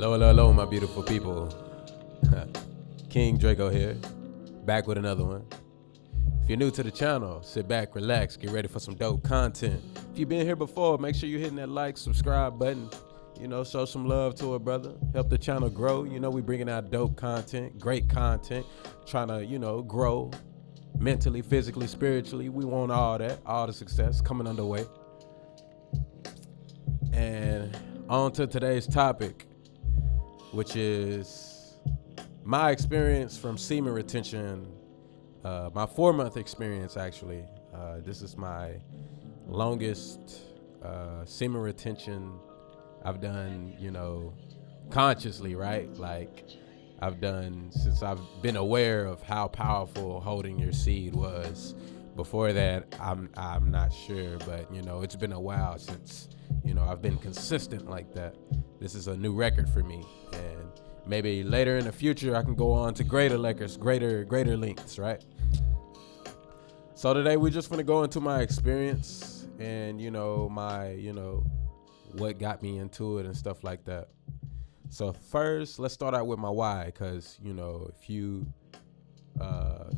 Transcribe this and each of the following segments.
Hello, hello, hello, my beautiful people. King Draco here, back with another one. If you're new to the channel, sit back, relax, get ready for some dope content. If you've been here before, make sure you're hitting that like, subscribe button. Show some love to a brother. Help the channel grow. We bringing out dope content, great content, trying to, grow mentally, physically, spiritually. We want all that, all the success coming underway. And on to today's topic, which is my experience from semen retention, my 4-month experience, actually. This is my longest semen retention I've done, consciously, right? Like I've done since I've been aware of how powerful holding your seed was. Before that, I'm not sure, but it's been a while since I've been consistent like that. This is a new record for me, and maybe later in the future I can go on to greater records, greater lengths, right? So today we're just gonna go into my experience and my what got me into it and stuff like that. So first, let's start out with my why, because if you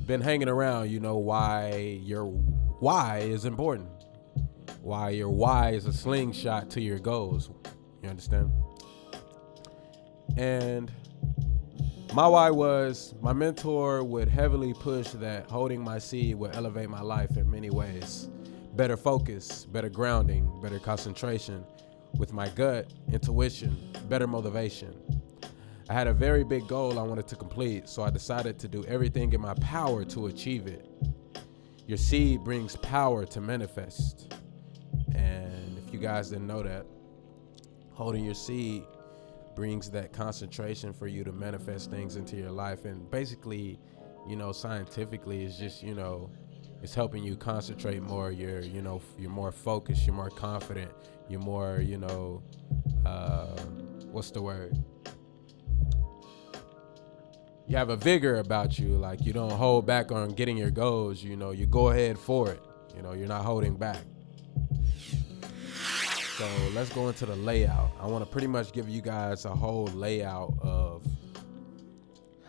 been hanging around, you know why your why is important. Why your why is a slingshot to your goals. You understand? And my why was my mentor would heavily push that holding my seed would elevate my life in many ways. Better focus, better grounding, better concentration with my gut, intuition, better motivation. I had a very big goal I wanted to complete, so I decided to do everything in my power to achieve it. Your seed brings power to manifest. And if you guys didn't know that, holding your seed brings that concentration for you to manifest things into your life. And basically, scientifically, it's just, it's helping you concentrate more. You're more focused, you're more confident, you're more, what's the word? You have a vigor about you. Like you don't hold back on getting your goals. You go ahead for it. You're not holding back. So let's go into the layout. I want to pretty much give you guys a whole layout of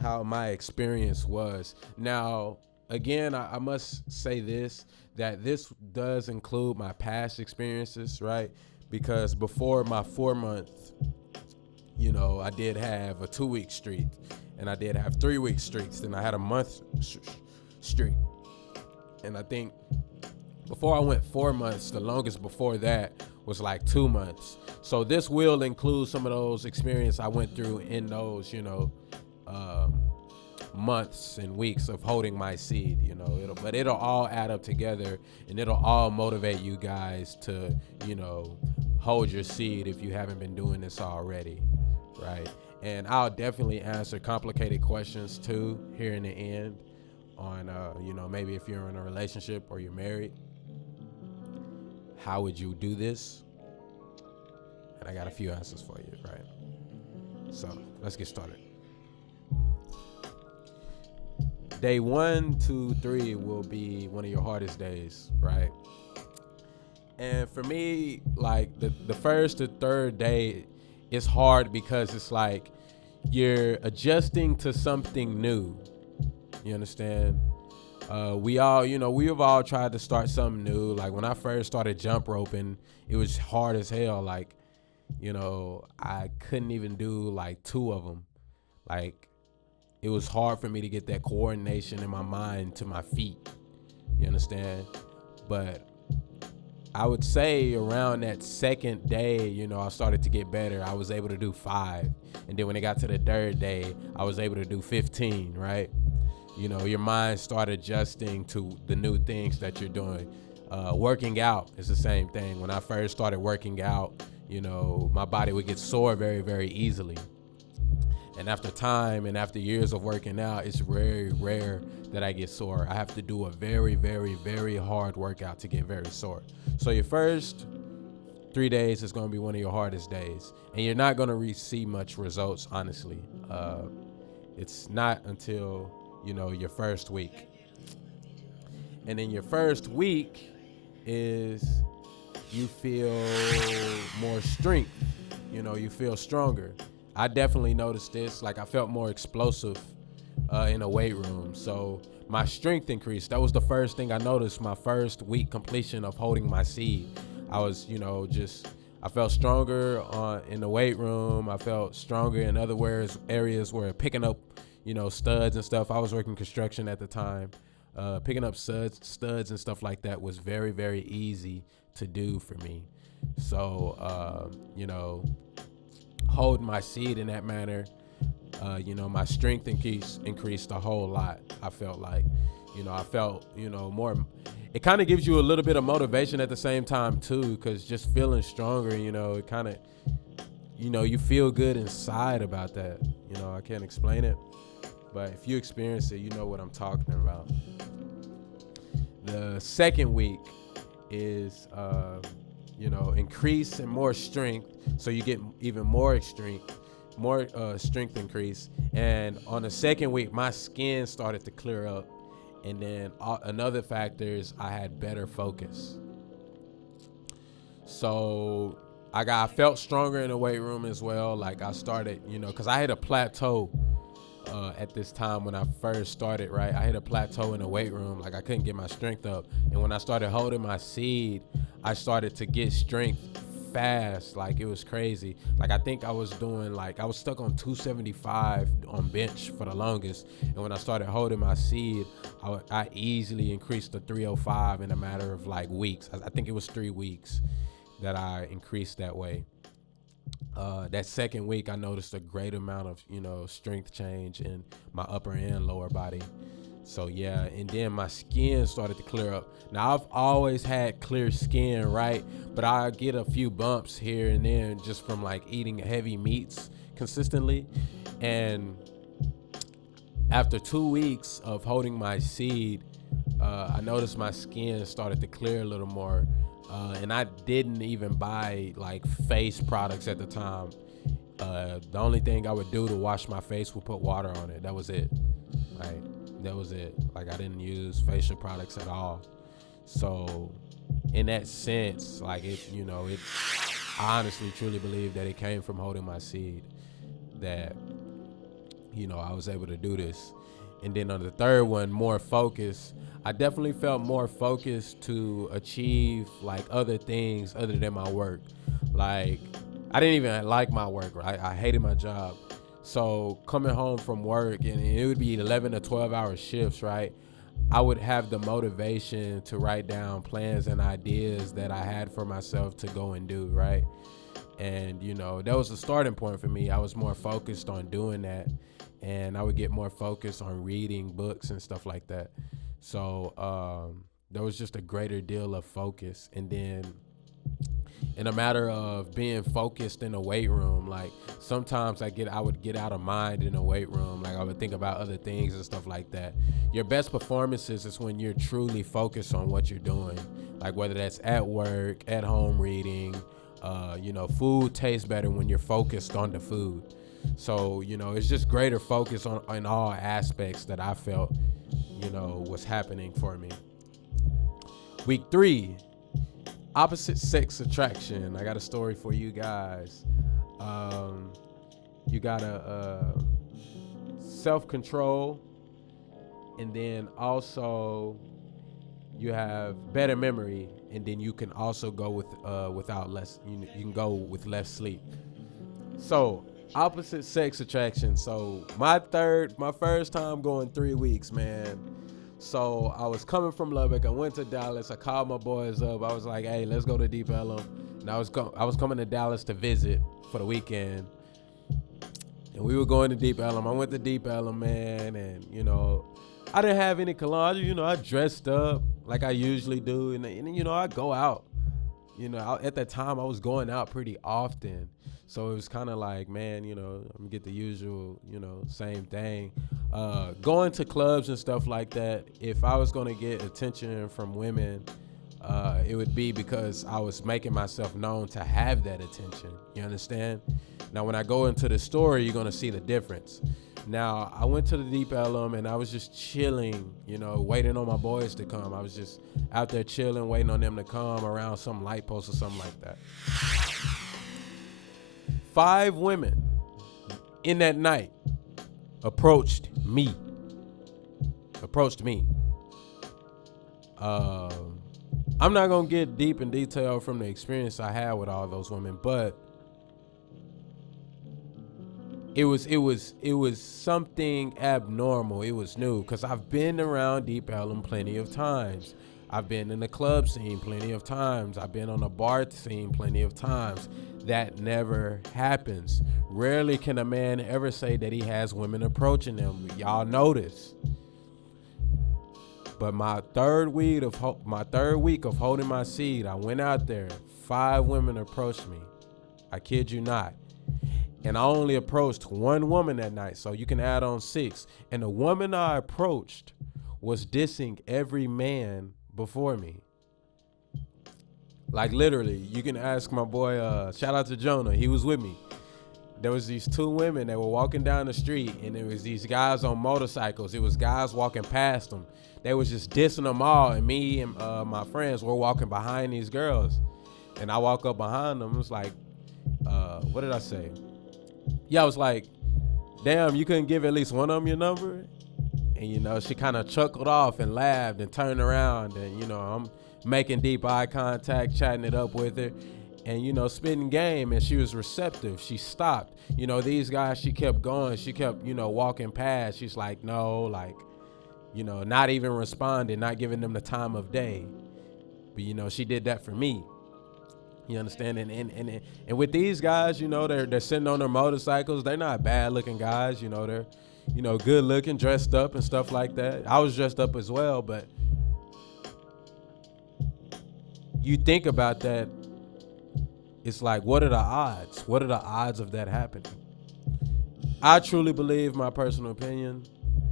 how my experience was. Now, again, I must say that this does include my past experiences, right? Because before my 4-month, I did have a 2-week streak, and I did have 3-week streaks, and I had a month streak. And I think before I went 4 months, the longest before that was like 2 months. So this will include some of those experiences I went through in those, months and weeks of holding my seed. It'll all add up together, and it'll all motivate you guys to, hold your seed if you haven't been doing this already, right? And I'll definitely answer complicated questions too here in the end on, maybe if you're in a relationship or you're married, how would you do this? And I got a few answers for you, right? So let's get started. Day 1, 2, 3 will be one of your hardest days, right? And for me, like the first to third day is hard because it's like you're adjusting to something new. You understand? We have all tried to start something new. Like when I first started jump roping, it was hard as hell. Like, I couldn't even do like 2 of them. Like, it was hard for me to get that coordination in my mind to my feet. You understand? But I would say around that second day, I started to get better. I was able to do 5. And then when it got to the third day, I was able to do 15, right? Your mind started adjusting to the new things that you're doing. Working out is the same thing. When I first started working out, my body would get sore very, very easily. And after time and after years of working out, it's very rare that I get sore. I have to do a very, very, very hard workout to get very sore. So your first 3 days is going to be one of your hardest days. And you're not going to see much results, honestly. It's not until, your first week. And then your first week is you feel more strength. You feel stronger. I definitely noticed this. Like I felt more explosive in a weight room. So my strength increased. That was the first thing I noticed. My first week completion of holding my seed. I was, just I felt stronger in the weight room. I felt stronger in other areas where picking up, studs and stuff. I was working construction at the time. Picking up studs and stuff like that was very, very easy to do for me. So, holding my seed in that manner, my strength increased a whole lot. I felt like, I felt, more. It kind of gives you a little bit of motivation at the same time too, because just feeling stronger, it kind of, you feel good inside about that. I can't explain it, but if you experience it, you know what I'm talking about. The second week is, increase and more strength, so you get even more strength increase. And on the second week, my skin started to clear up, and then another factor is I had better focus. So I felt stronger in the weight room as well. Like I started, because I hit a plateau at this time when I first started, right? I hit a plateau in the weight room. Like I couldn't get my strength up. And when I started holding my seed, I started to get strength fast. Like it was crazy. Like I think I was stuck on 275 on bench for the longest. And when I started holding my seed, I easily increased to 305 in a matter of like weeks. I think it was 3 weeks that I increased that way. That second week, I noticed a great amount of, strength change in my upper and lower body. So yeah, and then my skin started to clear up. Now I've always had clear skin, right? But I get a few bumps here and there just from like eating heavy meats consistently. And after 2 weeks of holding my seed, I noticed my skin started to clear a little more. And I didn't even buy like face products at the time. The only thing I would do to wash my face would put water on it. That was it. Right? That was it. Like I didn't use facial products at all. So in that sense, like I honestly truly believe that it came from holding my seed, that, I was able to do this. And then on the third one, more focus. I definitely felt more focused to achieve like other things other than my work. Like I didn't even like my work, right? I hated my job. So coming home from work, and it would be 11 to 12-hour shifts, right? I would have the motivation to write down plans and ideas that I had for myself to go and do, right? And, that was the starting point for me. I was more focused on doing that, and I would get more focused on reading books and stuff like that. So there was just a greater deal of focus. And then in a matter of being focused in a weight room, like sometimes I would get out of mind in a weight room. Like I would think about other things and stuff like that. Your best performances is when you're truly focused on what you're doing. Like whether that's at work, at home reading, food tastes better when you're focused on the food. So, it's just greater focus on all aspects that I felt, was happening for me. Week 3, opposite sex attraction. I got a story for you guys. You got self-control, and then also you have better memory, and then you can also go without less. You can go with less sleep. So opposite sex attraction. So my first time going 3 weeks, man. So I was coming from Lubbock. I went to Dallas. I called my boys up. I was like, "Hey, let's go to Deep Ellum." And I was coming to Dallas to visit for the weekend. And we were going to Deep Ellum. I went to Deep Ellum, man, and I didn't have any cologne. I dressed up like I usually do, and I go out. At that time I was going out pretty often. So it was kind of like, man, I'm gonna get the usual, same thing. Going to clubs and stuff like that, if I was gonna get attention from women, it would be because I was making myself known to have that attention. You understand? Now, when I go into the story, you're gonna see the difference. Now, I went to the Deep Ellum and I was just chilling, waiting on my boys to come. I was just out there chilling, waiting on them to come around some light post or something like that. 5 women in that night approached me. I'm not gonna get deep in detail from the experience I had with all those women, but it was something abnormal. It was new because I've been around Deep Ellum plenty of times. I've been in the club scene plenty of times. I've been on the bar scene plenty of times. That never happens. Rarely can a man ever say that he has women approaching him. Y'all notice. But my third week of holding my seed, I went out there. 5 women approached me. I kid you not. And I only approached 1 woman that night, so you can add on 6. And the woman I approached was dissing every man before me. Like literally, you can ask my boy, shout out to Jonah, he was with me. There was these 2 women that were walking down the street, and there was these guys on motorcycles. It was guys walking past them. They was just dissing them all, and me and my friends were walking behind these girls. And I walk up behind them. It was like, what did I say? Yeah, I was like, damn, you couldn't give at least one of them your number? And, she kind of chuckled off and laughed and turned around. And, I'm making deep eye contact, chatting it up with her. And, spitting game. And she was receptive. She stopped. These guys, she kept going. She kept, walking past. She's like, no, like, not even responding, not giving them the time of day. But, she did that for me. You understand? And with these guys, they're sitting on their motorcycles. They're not bad looking guys. They're, good looking, dressed up and stuff like that. I was dressed up as well, but you think about that, it's like, what are the odds? What are the odds of that happening? I truly believe, my personal opinion,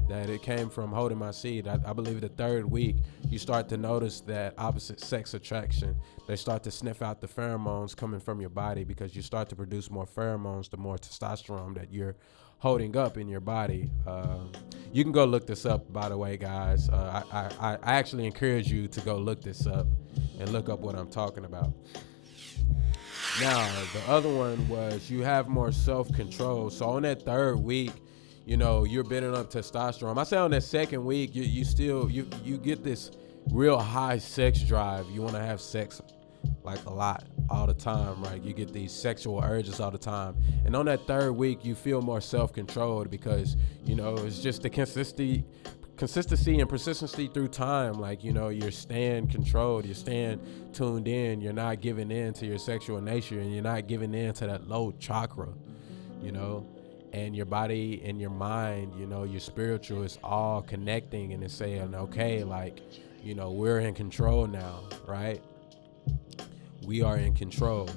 that it came from holding my seed. I believe the 3rd week, you start to notice that opposite sex attraction. They start to sniff out the pheromones coming from your body because you start to produce more pheromones, the more testosterone that you're holding up in your body. You can go look this up, by the way, guys. I actually encourage you to go look this up and look up what I'm talking about. Now, the other one was you have more self-control. So on that 3rd week, you're building up testosterone. I say on that 2nd week, you get this real high sex drive. You want to have sex like a lot all the time, right? You get these sexual urges all the time. And on that 3rd week, you feel more self-controlled because, it's just the consistency and persistency through time. Like, you're staying controlled, you're staying tuned in, you're not giving in to your sexual nature, and you're not giving in to that low chakra, and your body and your mind, your spiritual is all connecting and it's saying, okay, like, we're in control now, right? We are in control.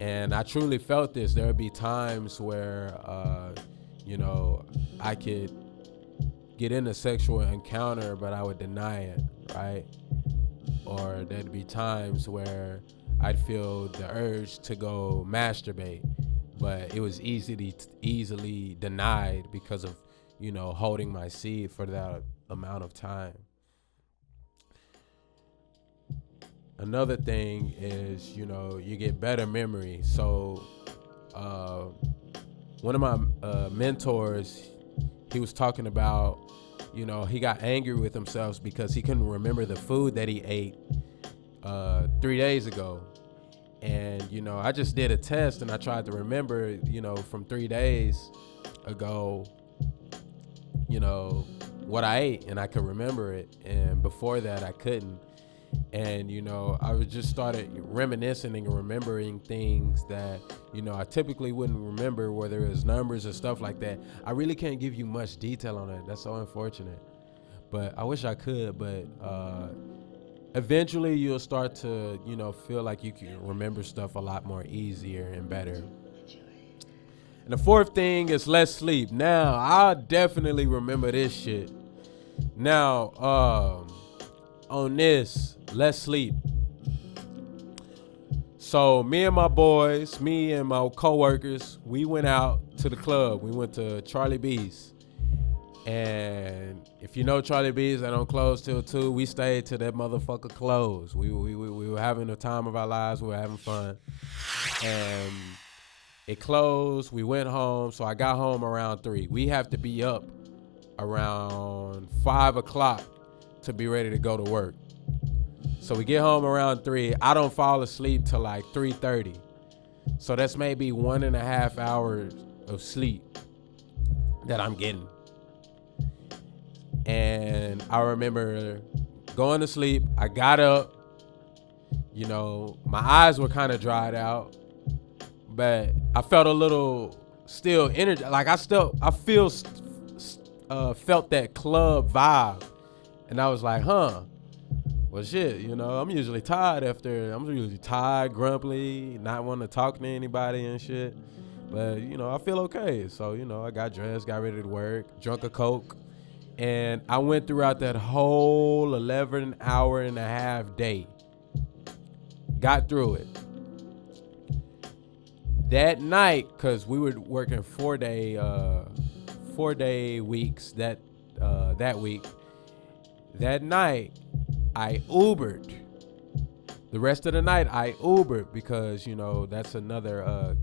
And I truly felt this. There would be times where, I could get in a sexual encounter, but I would deny it, right? Or there'd be times where I'd feel the urge to go masturbate, but it was easily denied because of, holding my seed for that amount of time. Another thing is, you get better memory. So one of my mentors, he was talking about, he got angry with himself because he couldn't remember the food that he ate 3 days ago. And, I just did a test and I tried to remember, from 3 days ago, what I ate, and I could remember it. And before that, I couldn't. And, I would just started reminiscing and remembering things that, I typically wouldn't remember, whether it was numbers or stuff like that. I really can't give you much detail on it. That's so unfortunate. But I wish I could. But eventually you'll start to, feel like you can remember stuff a lot more easier and better. And the 4th thing is less sleep. Now, I definitely remember this shit. Now, on this, less sleep. So me and my boys, me and my coworkers, we went out to the club. We went to Charlie B's. And if you know Charlie B's, they don't close till 2. We stayed till that motherfucker closed. We were having the time of our lives. We were having fun. And, It closed. We went home. So I got home around 3. We have to be up around 5 o'clock to be ready to go to work. So we get home around 3. I don't fall asleep till like 3:30. So that's maybe 1.5 hours of sleep that I'm getting. And I remember going to sleep. I got up. You know, my eyes were kind of dried out, but I felt a little still energy. Like I felt that club vibe, and I was like, well, shit. You know, I'm usually tired, grumpy, not wanting to talk to anybody and shit. But you know, I feel okay. So you know, I got dressed, got ready to work, drunk a Coke, and I went throughout that whole 11 hour and a half day. Got through it. That night, cause we were working 4-day weeks that week. That night, I Ubered. The rest of the night, I Ubered because you know that's another.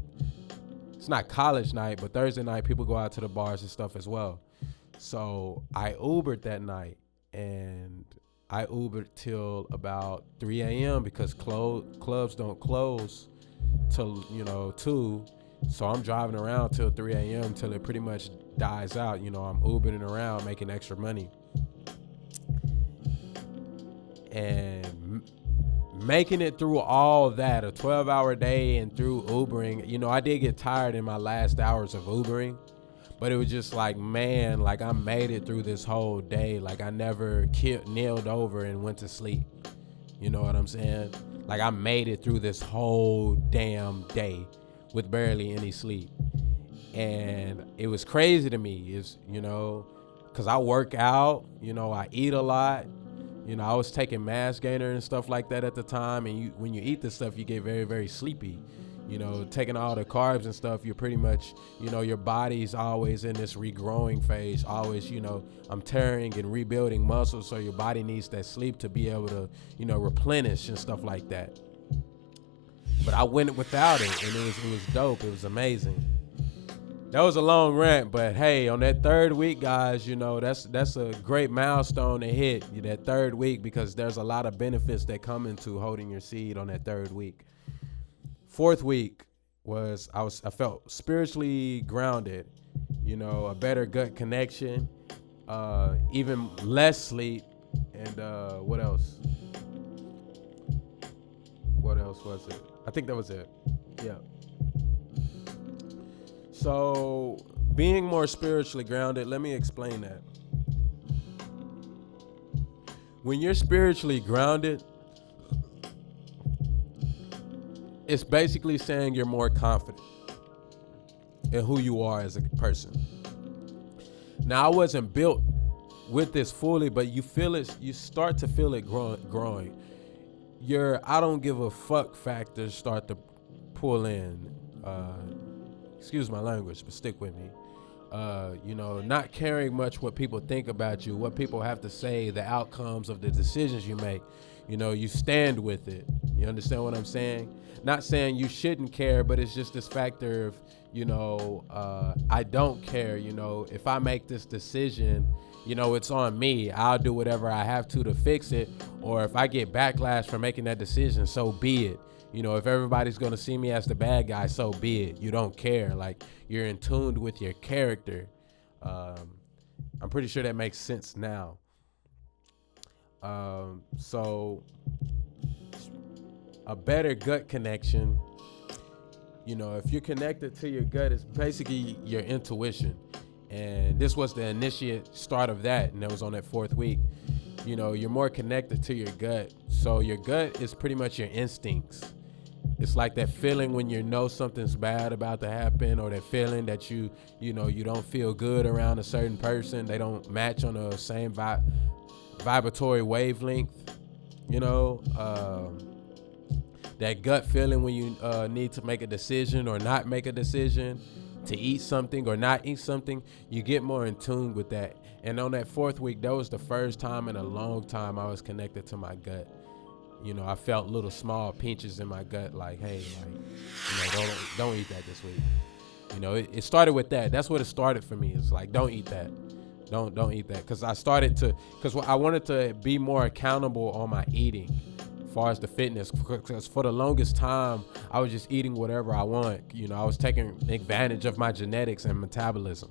It's not college night, but Thursday night people go out to the bars and stuff as well. So I Ubered that night, and I Ubered till about 3 a.m. because clubs don't close till 2. So I'm driving around till 3 a.m. till it pretty much dies out. You know, I'm Ubering around making extra money. And making it through all that, a 12-hour day and through Ubering, you know, I did get tired in my last hours of Ubering. But it was just like, man, like I made it through this whole day. Like I never kneeled over and went to sleep. You know what I'm saying? Like I made it through this whole damn day with barely any sleep. And it was crazy to me, because I work out, I eat a lot. I was taking mass gainer and stuff like that at the time. And when you eat this stuff, you get very, very sleepy. Taking all the carbs and stuff, you're pretty much, your body's always in this regrowing phase. Always, I'm tearing and rebuilding muscles. So your body needs that sleep to be able to, replenish and stuff like that. But I went without it, and it was dope. It was amazing. That was a long rant, but hey, on that third week, guys, that's a great milestone to hit, that third week, because there's a lot of benefits that come into holding your seed on that third week. Fourth week was I felt spiritually grounded, a better gut connection, even less sleep, and what else? What else was it? I think that was it. Yeah. So being more spiritually grounded, let me explain that. When you're spiritually grounded, it's basically saying you're more confident in who you are as a person. Now, I wasn't built with this fully, but you feel it. You start to feel it growing. Your I don't give a fuck factors start to pull in. Excuse my language, but stick with me. Not caring much what people think about you, what people have to say, the outcomes of the decisions you make. You stand with it. You understand what I'm saying? Not saying you shouldn't care, but it's just this factor of, I don't care. If I make this decision, it's on me. I'll do whatever I have to fix it. Or if I get backlash for making that decision, so be it. If everybody's going to see me as the bad guy, so be it. You don't care. Like, you're in tune with your character. I'm pretty sure that makes sense now. So a better gut connection, if you're connected to your gut, it's basically your intuition. And this was the initiate start of that. And that was on that fourth week. You're more connected to your gut. So your gut is pretty much your instincts. It's like that feeling when something's bad about to happen, or that feeling that you don't feel good around a certain person. They don't match on the same vibratory wavelength. That gut feeling when you need to make a decision or not make a decision, to eat something or not eat something, you get more in tune with that. And on that fourth week, that was the first time in a long time I was connected to my gut. I felt little small pinches in my gut, like, hey, like, don't eat that this week. It started with that. That's what it started for me. It's like, don't eat that. Don't eat that. Because because I wanted to be more accountable on my eating as far as the fitness. Because for the longest time, I was just eating whatever I want. I was taking advantage of my genetics and metabolism.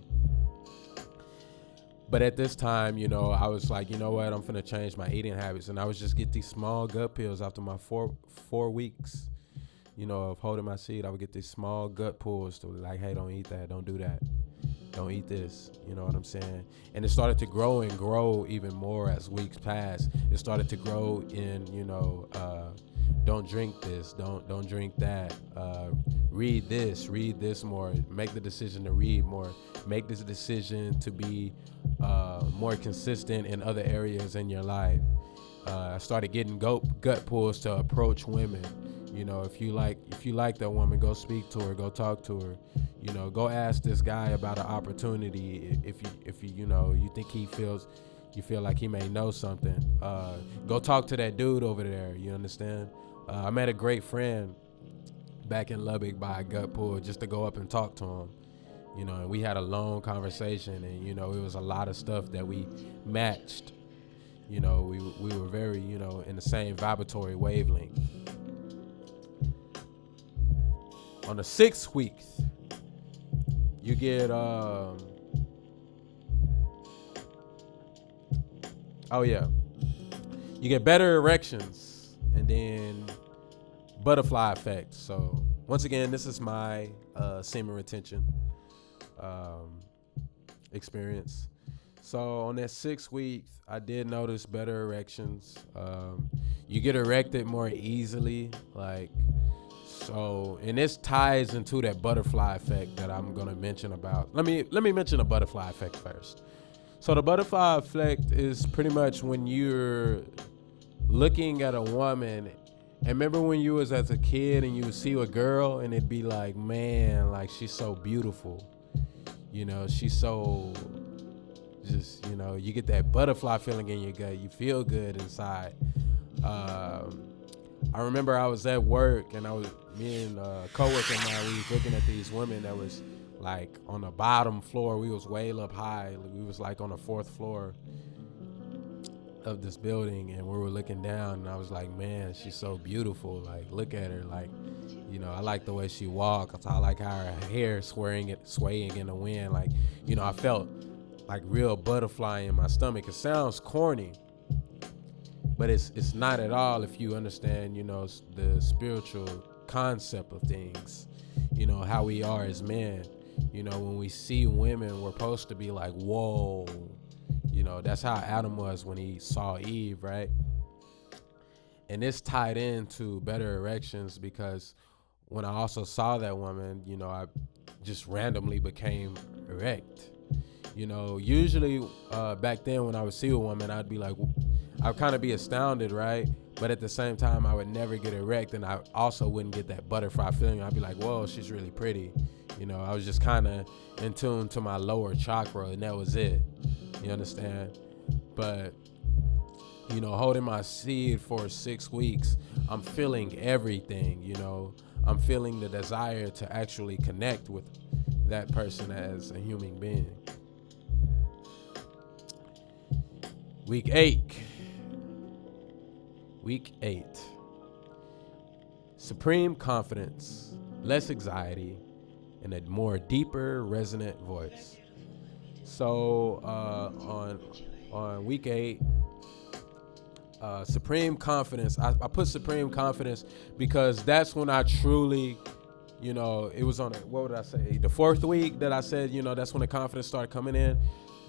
But at this time, I was like, you know what? I'm finna change my eating habits. And I was just get these small gut pills after my four weeks, of holding my seed. I would get these small gut pulls to like, hey, don't eat that. Don't do that. Don't eat this. You know what I'm saying? And it started to grow and grow even more as weeks passed. It started to grow in, don't drink this. Don't drink that. Read this more. Make the decision to read more. Make this decision to be more consistent in other areas in your life. I started getting gut pulls to approach women. If you like that woman, go speak to her, go talk to her. Go ask this guy about an opportunity. If you think you feel like he may know something. Go talk to that dude over there. You understand? I met a great friend back in Lubbock by a gut pull just to go up and talk to him. And we had a long conversation, and it was a lot of stuff that we matched. We were very in the same vibratory wavelength. On the 6th week, you get you get better erections, and then butterfly effect. So once again, this is my semen retention experience. So on that 6th week, I did notice better erections. You get erected more easily, and this ties into that butterfly effect that I'm gonna mention about. Let me mention the butterfly effect first. So the butterfly effect is pretty much when you're looking at a woman. And remember when you was as a kid and you would see a girl and it'd be like, man, like she's so beautiful. She's so just, you get that butterfly feeling in your gut. You feel good inside. I remember I was at work and me and a coworker of mine, we was looking at these women that was like on the bottom floor. We was way up high. We was like on the 4th floor of this building, and we were looking down, and I was like, man, she's so beautiful. Like, look at her. Like, I like the way she walks. I like how her hair swaying in the wind. Like, I felt like real butterfly in my stomach. It sounds corny, but it's not at all if you understand, the spiritual concept of things, how we are as men. When we see women, we're supposed to be like, whoa. That's how Adam was when he saw Eve, right? And this tied into better erections because when I also saw that woman, I just randomly became erect. Usually back then when I would see a woman, I'd be like, I'd kind of be astounded, right? But at the same time, I would never get erect, and I also wouldn't get that butterfly feeling. I'd be like, whoa, she's really pretty. I was just kind of in tune to my lower chakra, and that was it. You understand? But, holding my seed for 6 weeks, I'm feeling everything, I'm feeling the desire to actually connect with that person as a human being. Week 8. Supreme confidence, less anxiety, and a more deeper resonant voice. So on week 8, supreme confidence. I put supreme confidence because that's when I truly, it was on what would I say? The 4th week that I said, that's when the confidence started coming in.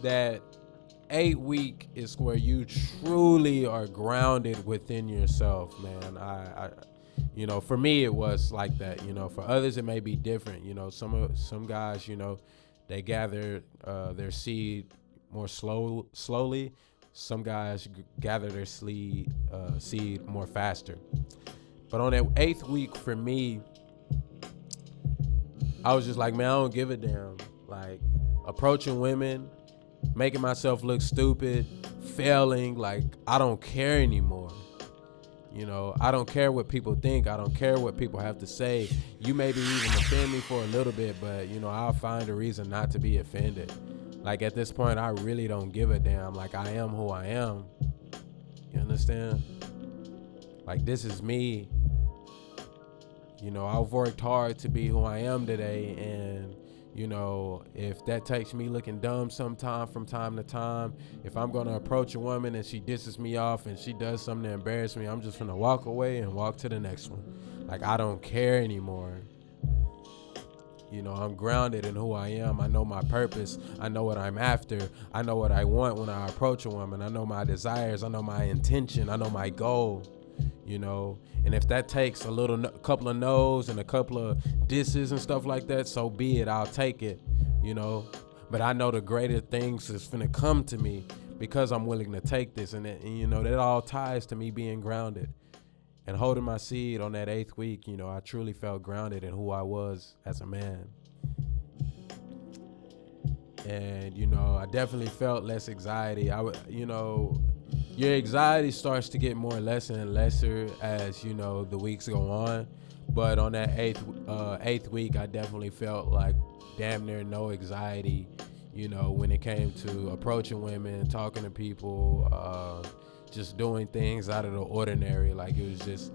That 8th week is where you truly are grounded within yourself, man. I for me it was like that. For others it may be different. Some guys, they gather their seed more slowly. Some guys gather their seed more faster. But on that 8th week for me, I was just like, man, I don't give a damn. Like, approaching women, making myself look stupid, failing, like, I don't care anymore. You know, I don't care what people think. I don't care what people have to say. You maybe even offend me for a little bit, but, you know, I'll find a reason not to be offended. Like, at this point, I really don't give a damn. Like, I am who I am. You understand? Like, this is me. You know, I've worked hard to be who I am today, and, you know, if that takes me looking dumb sometime from time to time, if I'm going to approach a woman and she disses me off and she does something to embarrass me, I'm just going to walk away and walk to the next one. Like, I don't care anymore. You know, I'm grounded in who I am. I know my purpose. I know what I'm after. I know what I want when I approach a woman. I know my desires. I know my intention. I know my goal, you know. And if that takes a couple of no's and a couple of disses and stuff like that, so be it. I'll take it, you know. But I know the greater things is finna come to me because I'm willing to take this. And you know, that all ties to me being grounded. And holding my seed on that 8th week, you know, I truly felt grounded in who I was as a man. And, you know, I definitely felt less anxiety. You know, your anxiety starts to get more lesser and lesser as, you know, the weeks go on. But on that eighth week, I definitely felt like damn near no anxiety, you know, when it came to approaching women, talking to people, just doing things out of the ordinary. Like, it was just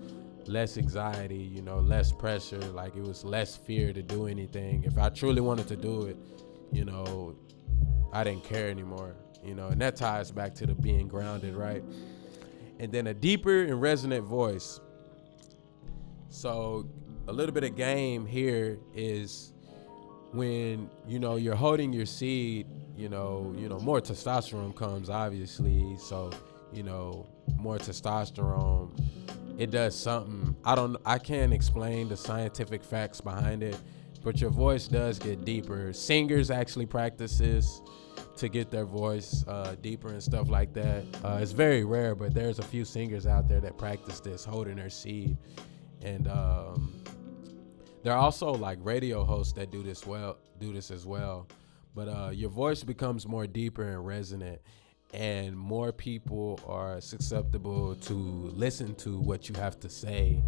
less anxiety, you know, less pressure. Like, it was less fear to do anything. If I truly wanted to do it, you know, I didn't care anymore, you know, and that ties back to the being grounded, right? And then a deeper and resonant voice. So a little bit of game here is when, you know, you're holding your seed, you know, more testosterone comes, obviously. So, you know, more testosterone, it does something. I can't explain the scientific facts behind it, but your voice does get deeper. Singers actually practice this to get their voice deeper and stuff like that. It's very rare, but there's a few singers out there that practice this, holding their seed. And there are also like radio hosts that do this as well. But your voice becomes more deeper and resonant, and more people are susceptible to listen to what you have to say,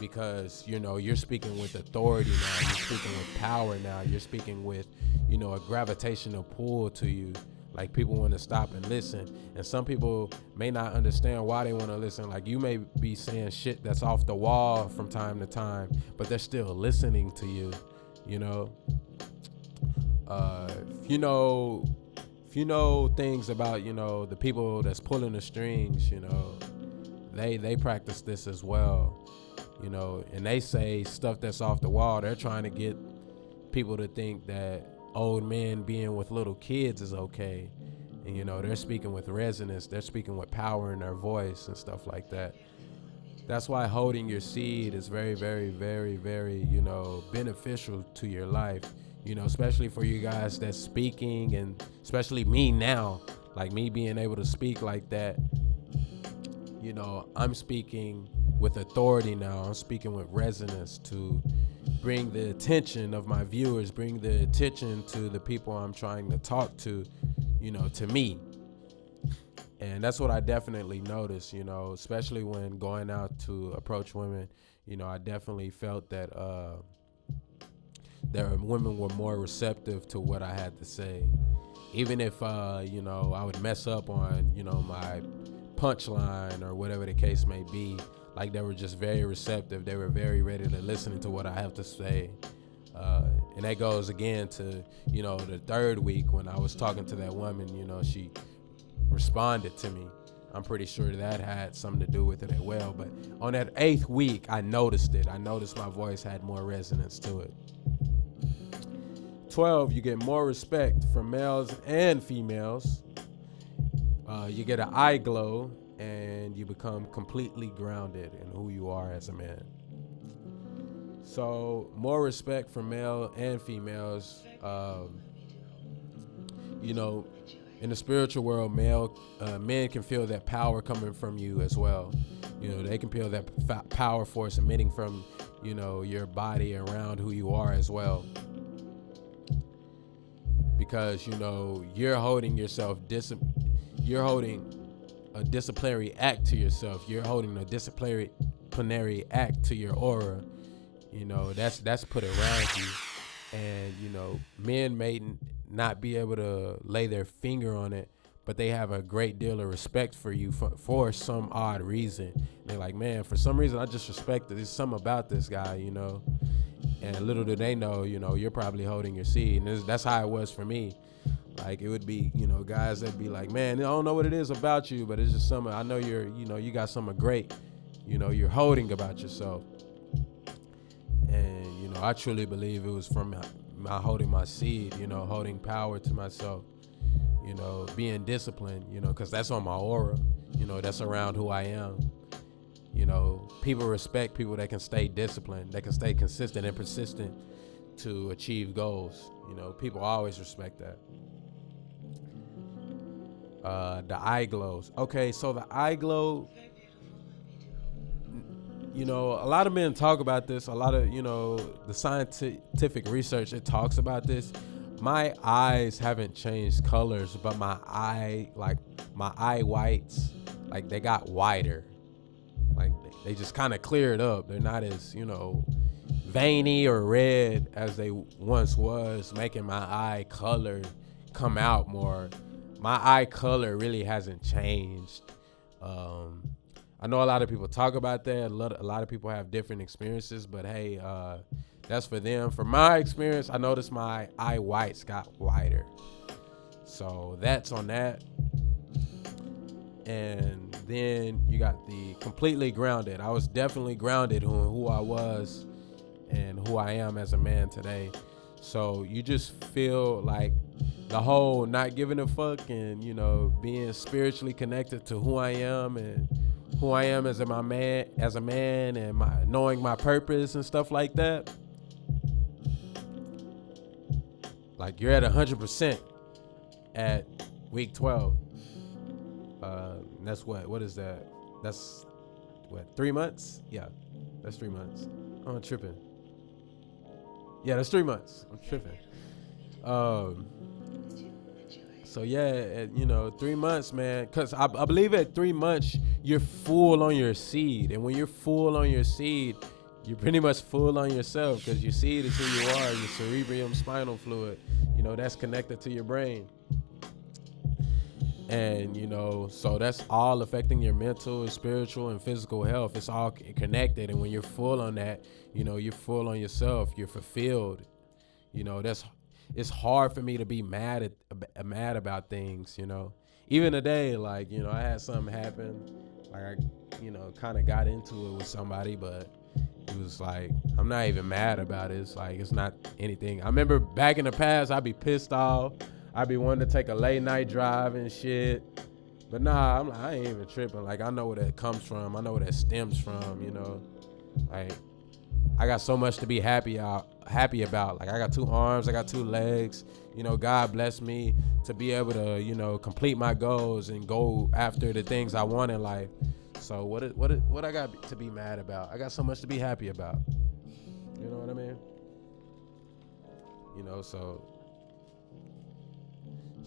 because, you know, you're speaking with authority now, you're speaking with power now, you're speaking with, you know, a gravitational pull to you. Like, people want to stop and listen, and some people may not understand why they want to listen. Like, you may be saying shit that's off the wall from time to time, but they're still listening to you, you know. If you know things about, you know, the people that's pulling the strings, you know, they practice this as well, you know, and they say stuff that's off the wall. They're trying to get people to think that old men being with little kids is okay. And, you know, they're speaking with resonance. They're speaking with power in their voice and stuff like that. That's why holding your seed is very, very, very, very, you know, beneficial to your life. You know, especially for you guys that's speaking, and especially me now, like me being able to speak like that. You know, I'm speaking with authority now. I'm speaking with resonance to bring the attention of my viewers, bring the attention to the people I'm trying to talk to, you know, to me. And that's what I definitely noticed, you know, especially when going out to approach women. You know, I definitely felt that women were more receptive to what I had to say. Even if, you know, I would mess up on, you know, my punchline or whatever the case may be. Like, they were just very receptive. They were very ready to listen to what I have to say. And that goes again to, you know, the 3rd week when I was talking to that woman, you know, she responded to me. I'm pretty sure that had something to do with it as well. But on that 8th week, I noticed it. I noticed my voice had more resonance to it. 12, you get more respect from males and females. You get an eye glow, and you become completely grounded in who you are as a man. So more respect from male and females. You know, in the spiritual world, men can feel that power coming from you as well. You know, they can feel that power force emitting from, you know, your body around who you are as well. Because, you know, you're holding yourself, you're holding a disciplinary act to yourself. You're holding a disciplinary act to your aura. You know, that's put around you. And, you know, men may not be able to lay their finger on it, but they have a great deal of respect for you for some odd reason. They're like, man, for some reason I just respect it. There's something about this guy, you know. And little do they know, you know, you're probably holding your seed. And that's how it was for me. Like, it would be, you know, guys that be like, man, I don't know what it is about you, but it's just something. I know you got something great, you know, you're holding about yourself. And, you know, I truly believe it was from my holding my seed, you know, holding power to myself, you know, being disciplined, you know, because that's on my aura, you know, that's around who I am. You know, people respect people that can stay disciplined, that can stay consistent and persistent to achieve goals. You know, people always respect that. The eye glows. Okay, so the eye glow, you know, a lot of men talk about this. A lot of, you know, the scientific research, it talks about this. My eyes haven't changed colors, but my eye whites, like, they got wider. Like, they just kind of cleared up. They're not as, you know, veiny or red as they once was, making my eye color come out more. My eye color really hasn't changed. I know a lot of people talk about that. A lot of people have different experiences, but hey, that's for them. For my experience, I noticed my eye whites got wider. So that's on that. And then you got the completely grounded. I was definitely grounded on who I was and who I am as a man today. So you just feel like the whole not giving a fuck and, you know, being spiritually connected to who I am and who I am as a man and knowing my purpose and stuff like that. Like, you're at 100% at week 12. That's what is that? That's what, 3 months? Yeah, that's 3 months. I'm tripping. Yeah, that's 3 months. I'm tripping. So yeah, you know, 3 months, man. Cause I believe at 3 months you're full on your seed, and when you're full on your seed, you're pretty much full on yourself. Cause your seed is who you are. Your cerebrum spinal fluid. You know, that's connected to your brain. And, you know, so that's all affecting your mental, spiritual, and physical health. It's all connected. And when you're full on that, you know, you're full on yourself. You're fulfilled. You know, it's hard for me to be mad about things, you know. Even today, like, you know, I had something happen. Like, I, you know, kind of got into it with somebody, but it was like, I'm not even mad about it. It's like, it's not anything. I remember back in the past, I'd be pissed off. I be wanting to take a late night drive and shit. But nah, I ain't even tripping. Like, I know where that comes from. I know where that stems from, you know. Like, I got so much to be happy about. Like, I got 2 arms, I got 2 legs. You know, God bless me to be able to, you know, complete my goals and go after the things I want in life. So what I got to be mad about? I got so much to be happy about. You know what I mean? You know, so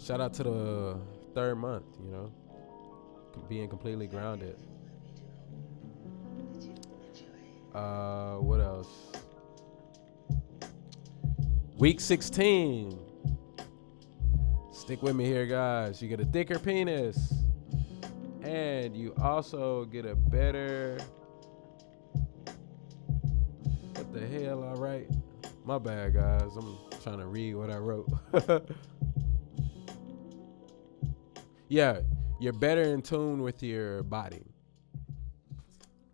shout out to the 3rd month, you know, being completely grounded. What else? Week 16. Stick with me here, guys. You get a thicker penis. And you also get a better... What the hell I write? My bad, guys. I'm trying to read what I wrote. Yeah, you're better in tune with your body.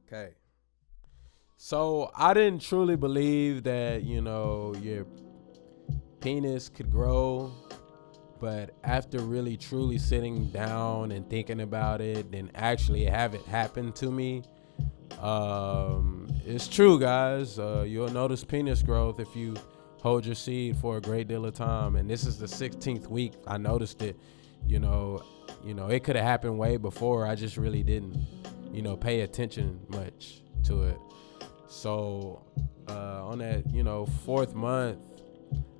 Okay. So I didn't truly believe that, you know, your penis could grow. But after really truly sitting down and thinking about it and actually have it happen to me, it's true, guys. You'll notice penis growth if you hold your seed for a great deal of time. And this is the 16th week. I noticed it. You know, it could have happened way before. I just really didn't, you know, pay attention much to it. So on that, you know, 4th month,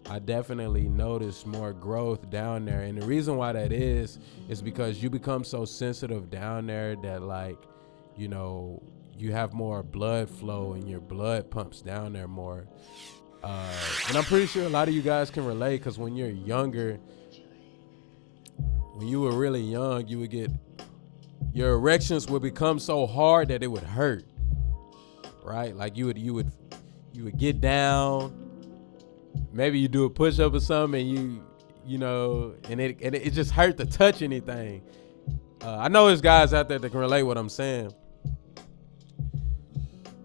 I definitely noticed more growth down there. And the reason why that is because you become so sensitive down there that, like, you know, you have more blood flow and your blood pumps down there more. And I'm pretty sure a lot of you guys can relate, because when you're younger, when you were really young, you would get, your erections would become so hard that it would hurt, right? Like you would get down, maybe you do a push up or something, and you know, and it just hurt to touch anything. I know there's guys out there that can relate what I'm saying.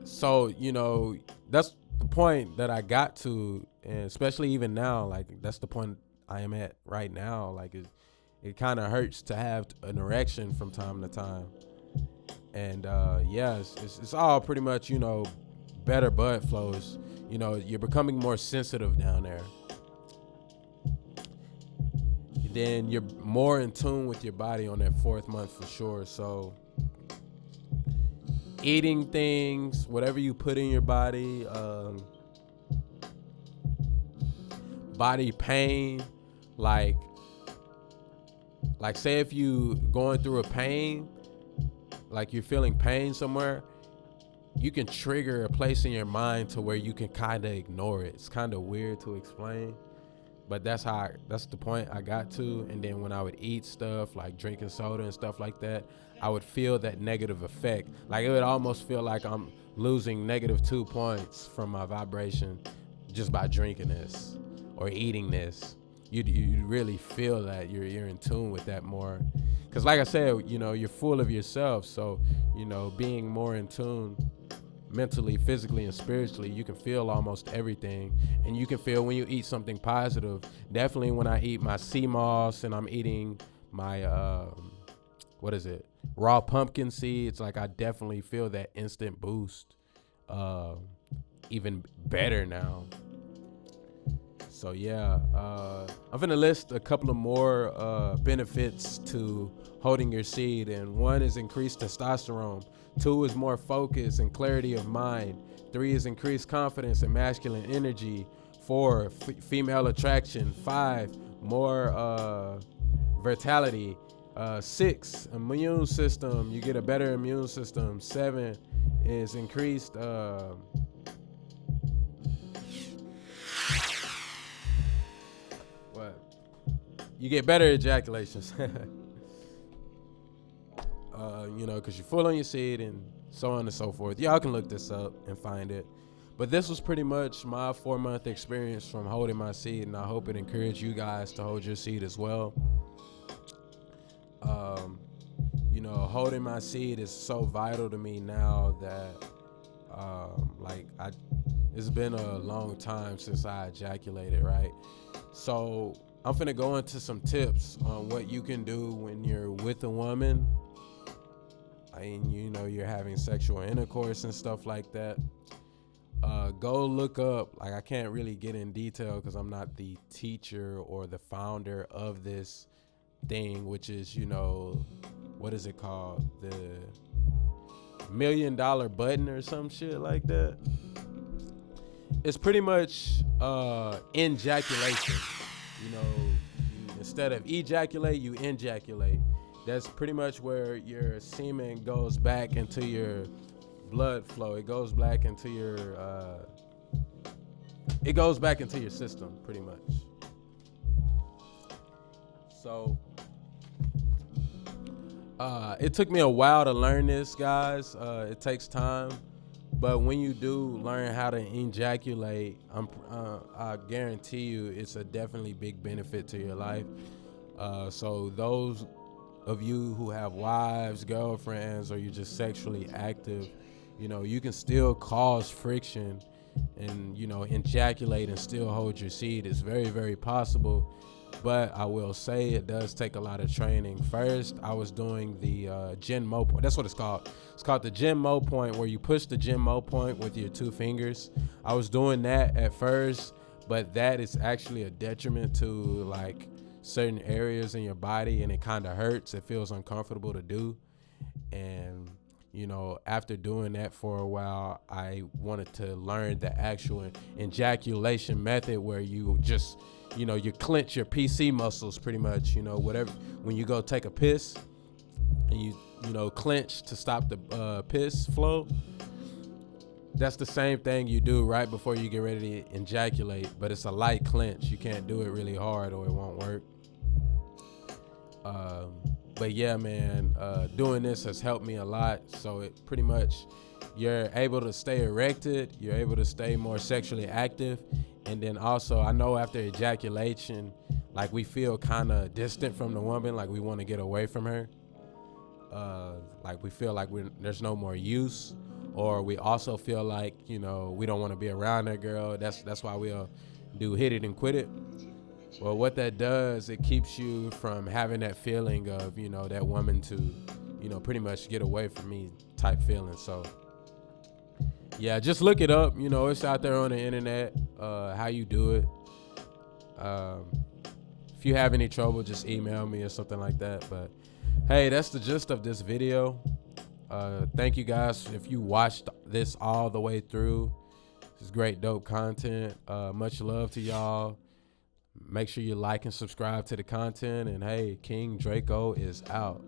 So, you know, that's the point that I got to, and especially even now, like that's the point I am at right now. Like it kind of hurts to have an erection from time to time, and yeah, it's all pretty much, you know, better blood flows. You know, you're becoming more sensitive down there. Then you're more in tune with your body on that fourth month for sure. So eating things, whatever you put in your body, body pain, like say if you going through a pain, like you're feeling pain somewhere, you can trigger a place in your mind to where you can kind of ignore it. It's kind of weird to explain, but that's the point I got to. And then when I would eat stuff like drinking soda and stuff like that, I would feel that negative effect. Like it would almost feel like I'm losing -2 points from my vibration just by drinking this or eating this. You really feel that you're in tune with that more. Because like I said, you know, you're full of yourself. So, you know, being more in tune mentally, physically, and spiritually, you can feel almost everything. And you can feel when you eat something positive. Definitely when I eat my sea moss and I'm eating my, raw pumpkin seeds, like I definitely feel that instant boost, even better now. So yeah, I'm gonna list a couple of more benefits to holding your seed, and one is increased testosterone. 2 is more focus and clarity of mind. 3 is increased confidence and masculine energy. 4, female attraction. 5, more vitality. 6, immune system. You get a better immune system. 7 is increased. You get better ejaculations. You know, because you're full on your seed and so on and so forth. Y'all can look this up and find it. But this was pretty much my 4-month experience from holding my seed, and I hope it encouraged you guys to hold your seed as well. You know, holding my seed is so vital to me now that, it's been a long time since I ejaculated, right? So I'm finna go into some tips on what you can do when you're with a woman. You know, you're having sexual intercourse and stuff like that. Go look up, like I can't really get in detail because I'm not the teacher or the founder of this thing, which is, you know, what is it called? The $1 million button or some shit like that. It's pretty much ejaculation. You know, instead of ejaculate, you ejaculate. That's pretty much where your semen goes back into your blood flow. It goes back into your system, pretty much. So it took me a while to learn this, guys. It takes time, but when you do learn how to ejaculate, I guarantee you it's a definitely big benefit to your life. So those of you who have wives, girlfriends, or you're just sexually active, you know, you can still cause friction and, you know, ejaculate and still hold your seed. It's very, very possible, but I will say it does take a lot of training. First, I was doing the Jin Mo point. That's what it's called. It's called the Jin Mo point, where you push the Jin Mo point with your 2 fingers. I was doing that at first, but that is actually a detriment to, like, certain areas in your body, and it kind of hurts. It feels uncomfortable to do, and after doing that for a while, I wanted to learn the actual ejaculation method where you just, you clench your PC muscles pretty much, whatever, when you go take a piss and you clench to stop the piss flow. That's the same thing you do right before you get ready to ejaculate, but it's a light clench. You can't do it really hard or it won't work. But yeah, man, doing this has helped me a lot. So it pretty much, you're able to stay erected, you're able to stay more sexually active, and then also, I know after ejaculation, like we feel kind of distant from the woman, like we want to get away from her. Like we feel like there's no more use, or we also feel like we don't want to be around that girl. That's why we'll do hit it and quit it. Well, what that does, it keeps you from having that feeling of, that woman to, pretty much get away from me type feeling. So, yeah, just look it up. It's out there on the internet, how you do it. If you have any trouble, just email me or something like that. But, hey, that's the gist of this video. Thank you guys if you watched this all the way through. This is great, dope content. Much love to y'all. Make sure you like and subscribe to the content. And hey, King Draco is out.